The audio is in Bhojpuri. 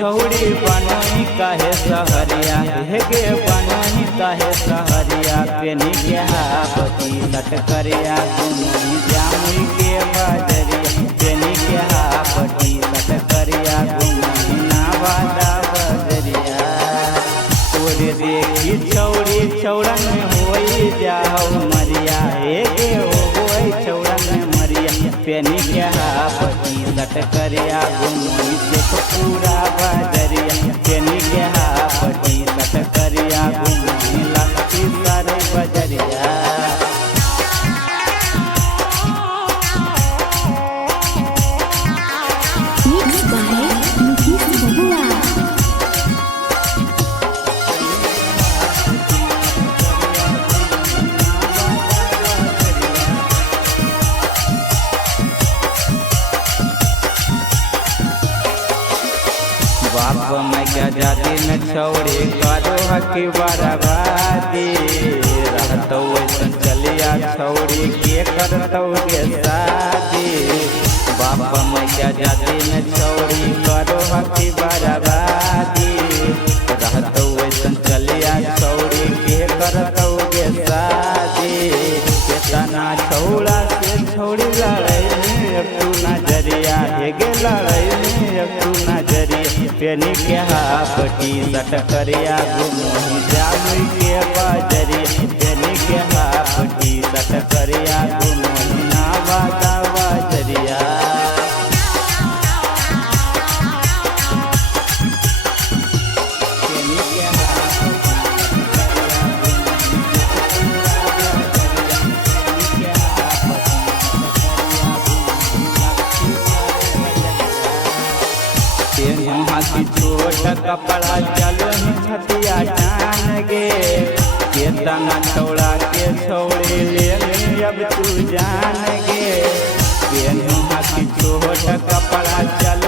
छौड़ी बनोही काहे सहरिया हे गे बनोही काहे सहरिया पेनी के हापटी लट करिया घुमोही जामुई के बजरिया पेनी के हापटी लट करिया घुमोही नावादा बजरिया तोरे देखी छौड़ी छौड़न में होई जाओ मरिया हे गे होई छौड़न में मरिया पेनी के हापटी लट करिया घुमोही देख पूरा बजरिया पेनी के हापटी लट करिया घुमोही लखी सारे बजरिया। Mixed by Nikis Babua. बाप मैं क्या जाती न छौड़ी करो हकी बर्बादी रहतो वैसन चलिया छौड़ी के करतो गे शादी बाप मैं क्या जाती न छौड़ी करो हकी बर्बादी रहतो वैसन चलिया छौड़ी के करतो गे शादी केतना छौड़ा से छौड़ी लड़ाई तू नजरिया हे गे लड़ाई तू नजरिया पेनी के हापटी लट करिया घुमोही जामुई के बजरिया पेनी के हापटी लट करिया घुमोही नावादा बजरिया। हाथी छोट कपड़ा चलो छतिया टान गे केतना छौड़ा के छौड़े ले अब तू जान गे हाथी छोट कपड़ा चल